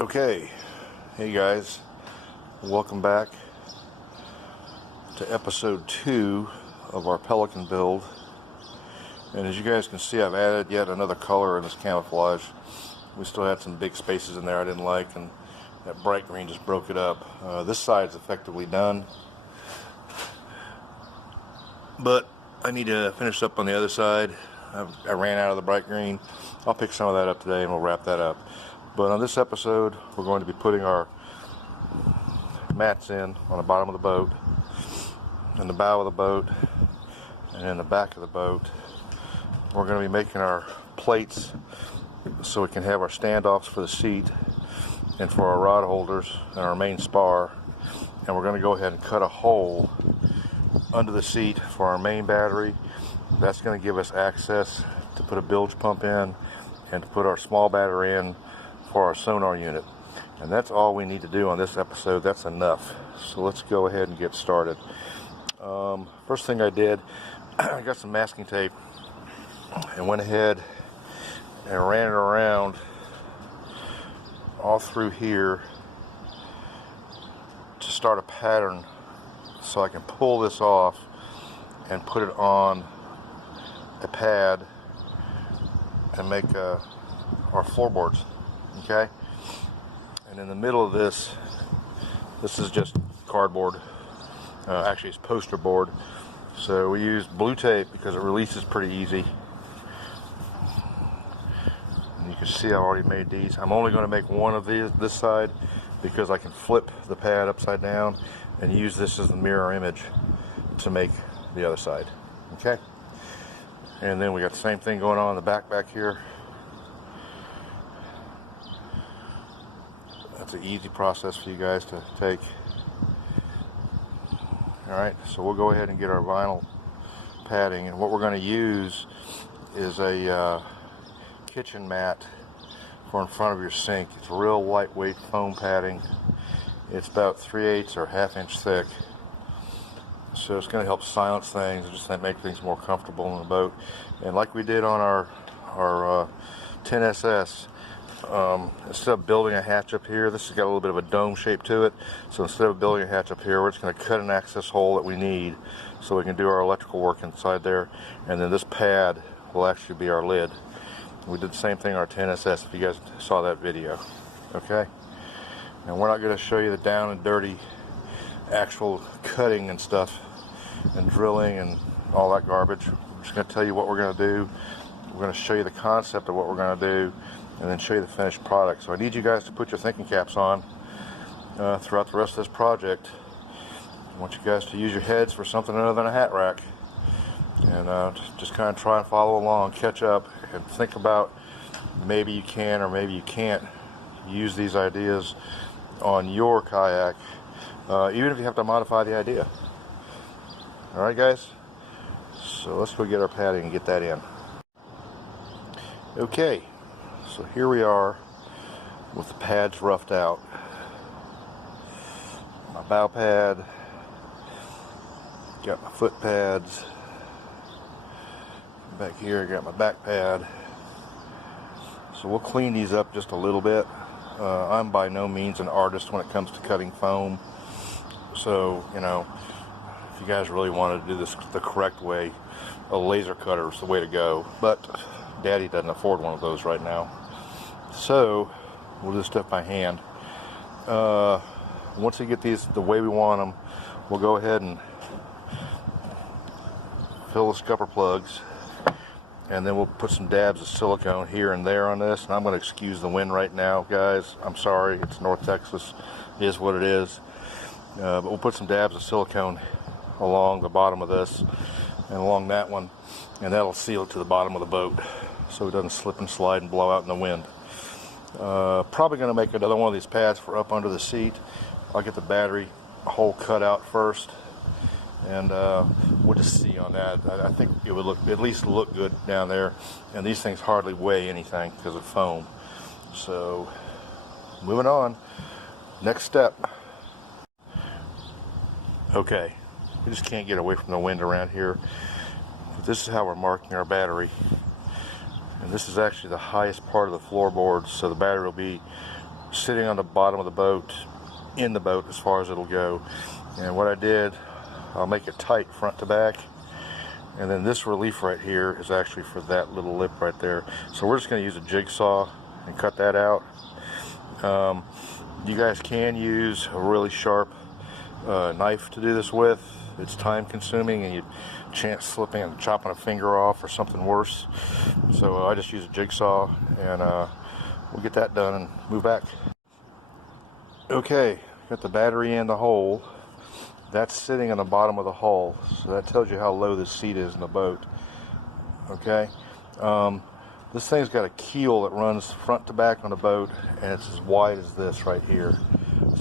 Okay, hey guys, welcome back to episode 2 of our Pelican build. And as you guys can see, I've added yet another color in this camouflage. We still had some big spaces in there I didn't like, and that bright green just broke it up. This side's effectively done, but I need to finish up on the other side. I ran out of the bright green. I'll pick some of that up today and we'll wrap that up. But on this episode, we're going to be putting our mats in on the bottom of the boat, in the bow of the boat, and in the back of the boat. We're going to be making our plates so we can have our standoffs for the seat and for our rod holders and our main spar. And we're going to go ahead and cut a hole under the seat for our main battery. That's going to give us access to put a bilge pump in and to put our small battery in for our sonar unit. And that's all we need to do on this episode. That's enough. So let's go ahead and get started. First thing I did, I got some masking tape and went ahead and ran it around all through here to start a pattern so I can pull this off and put it on a pad and make our floorboards. Okay, and in the middle of this is just cardboard. Actually, it's poster board. So we use blue tape because it releases pretty easy. And you can see I've already made these. I'm only going to make one of these this side because I can flip the pad upside down and use this as the mirror image to make the other side. Okay, and then we got the same thing going on in the back here. It's an easy process for you guys to take. Alright, so we'll go ahead and get our vinyl padding, and what we're going to use is a kitchen mat for in front of your sink. It's real lightweight foam padding. It's about 3/8 or ½ inch thick, so it's going to help silence things and just make things more comfortable in the boat. And like we did on our 10SS, instead of building a hatch up here, this has got a little bit of a dome shape to it. So instead of building a hatch up here, we're just going to cut an access hole that we need so we can do our electrical work inside there. And then this pad will actually be our lid. We did the same thing on our 10SS if you guys saw that video. Okay? And we're not going to show you the down and dirty actual cutting and stuff and drilling and all that garbage. We're just going to tell you what we're going to do. We're going to show you the concept of what we're going to do, and then show you the finished product. So I need you guys to put your thinking caps on throughout the rest of this project. I want you guys to use your heads for something other than a hat rack, and just kind of try and follow along, catch up, and think about maybe you can or maybe you can't use these ideas on your kayak, even if you have to modify the idea. Alright guys, so let's go get our padding and get that in. Okay, so here we are with the pads roughed out. My bow pad, got my foot pads. Back here I got my back pad. So we'll clean these up just a little bit. I'm by no means an artist when it comes to cutting foam. So, you know, if you guys really wanted to do this the correct way, a laser cutter is the way to go. But Daddy doesn't afford one of those right now. So we'll do stuff by hand. Once we get these the way we want them, we'll go ahead and fill the scupper plugs, and then we'll put some dabs of silicone here and there on this. And I'm going to excuse the wind right now, guys. I'm sorry, it's North Texas. It is what it is. But we'll put some dabs of silicone along the bottom of this and along that one, and that'll seal it to the bottom of the boat so it doesn't slip and slide and blow out in the wind. Probably going to make another one of these pads for up under the seat. I'll get the battery hole cut out first, and we'll just see on that. I think it would at least look good down there, and these things hardly weigh anything because of foam. So moving on, next step. Okay, we just can't get away from the wind around here. But this is how we're marking our battery. And this is actually the highest part of the floorboard, so the battery will be sitting on the bottom of the boat, in the boat as far as it'll go. And what I did, I'll make it tight front to back, and then this relief right here is actually for that little lip right there. So we're just going to use a jigsaw and cut that out. You guys can use a really sharp knife to do this with. It's time consuming and you chance slipping and chopping a finger off or something worse. So I just use a jigsaw, and we'll get that done and move back. Okay, got the battery in the hole. That's sitting on the bottom of the hull, so that tells you how low this seat is in the boat. Okay, this thing's got a keel that runs front to back on the boat, and it's as wide as this right here.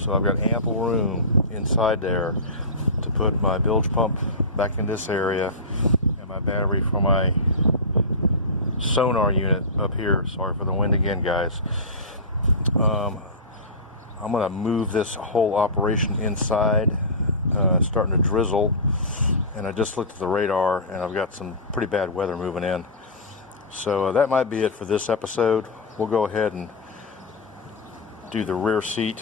So I've got ample room inside there to put my bilge pump back in this area and my battery for my sonar unit up here. Sorry for the wind again, guys. I'm going to move this whole operation inside. It's starting to drizzle, and I just looked at the radar and I've got some pretty bad weather moving in. So that might be it for this episode. We'll go ahead and do the rear seat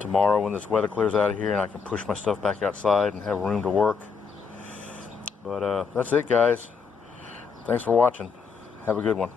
tomorrow when this weather clears out of here and I can push my stuff back outside and have room to work. But that's it, guys. Thanks for watching. Have a good one.